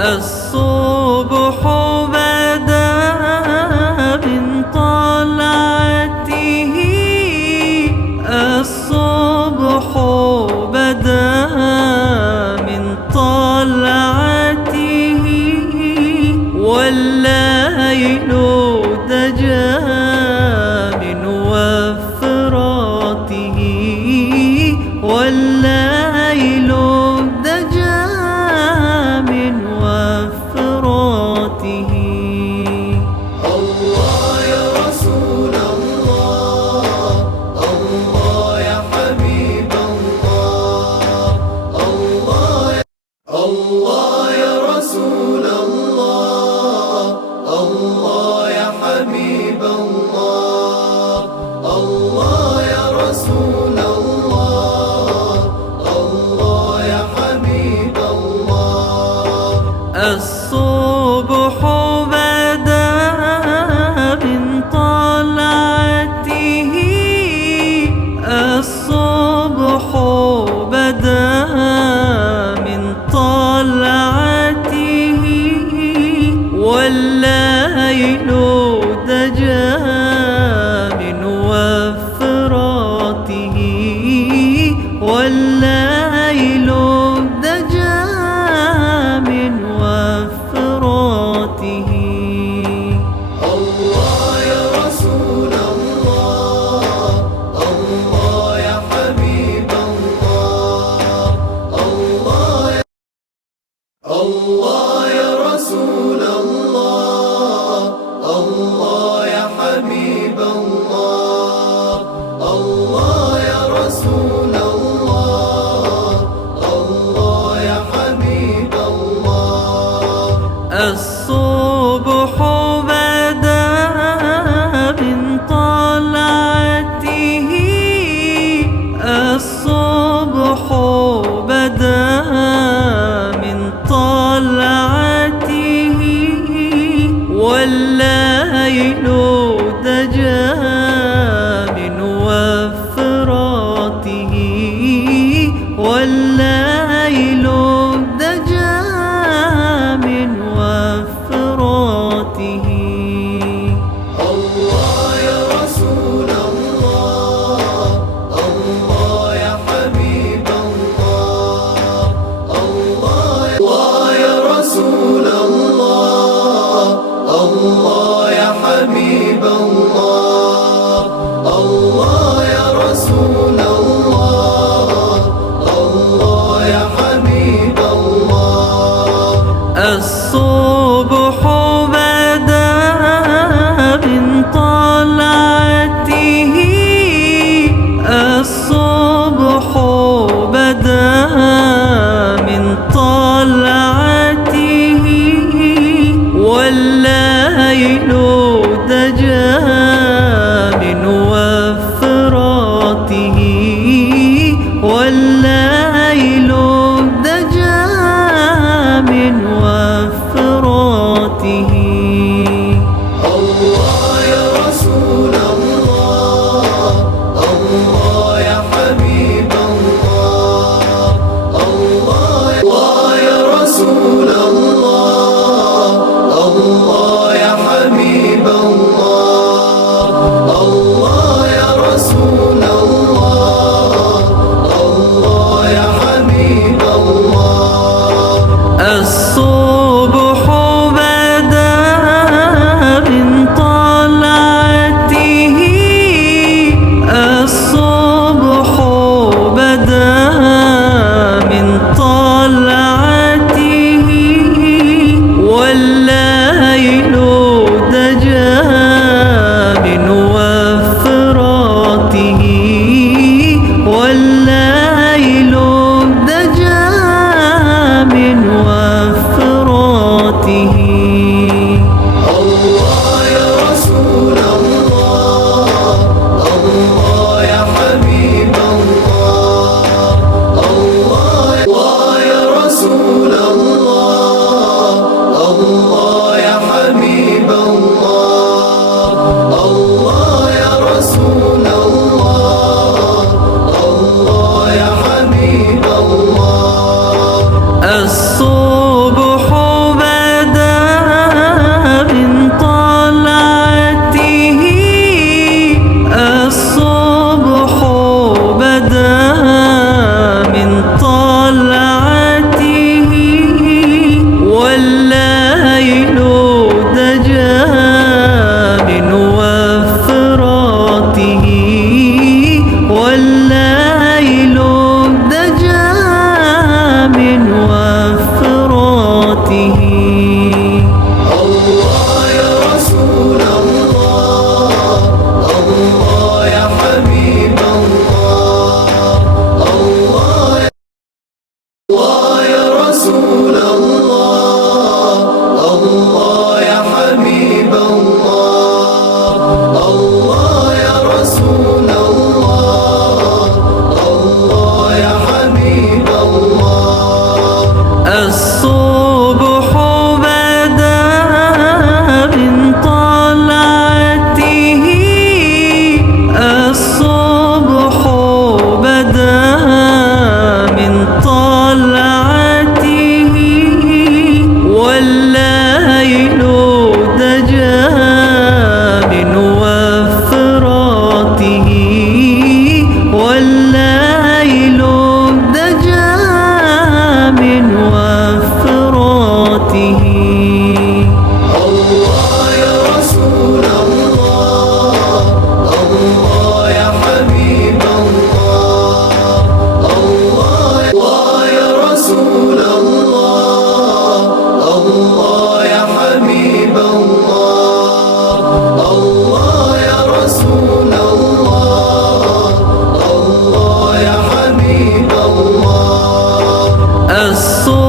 الصبح بدا من طلعته، الصبح بدا من طلعته، والليل دجى من وفراته، والليل دجى من وفراته. الله يا رسول الله، الله يا حبيب الله، الله يا رسول الله، الله يا حبيب الله، الله يا رسول الله، الله يا حبيب الله. الصبح بدا من طلعته، الصبح بدا من طلعته، والليل دجى من وفراته، والليل دجى من وفراته. الله يا رسول الله، الله يا حبيب الله، الله يا رسول الله، الله يا حبيب الله، الله يا رسول الله، الله يا حبيب الله. الصبح بدا من طلعته، الصبح بدا من طلعته، والليل دجى من وفراته، والليل دجى من وفراته. الله يا رسول الله، الله يا حبيب الله، الله يا رسول الله، الله يا حبيب الله، الله يا رسول الله، الله يا حبيب الله. الصبح بدا من طلعته، الصبح بدا من طلعته، والليل دجى من وفراته، والليل دجى من وفراته. الصبح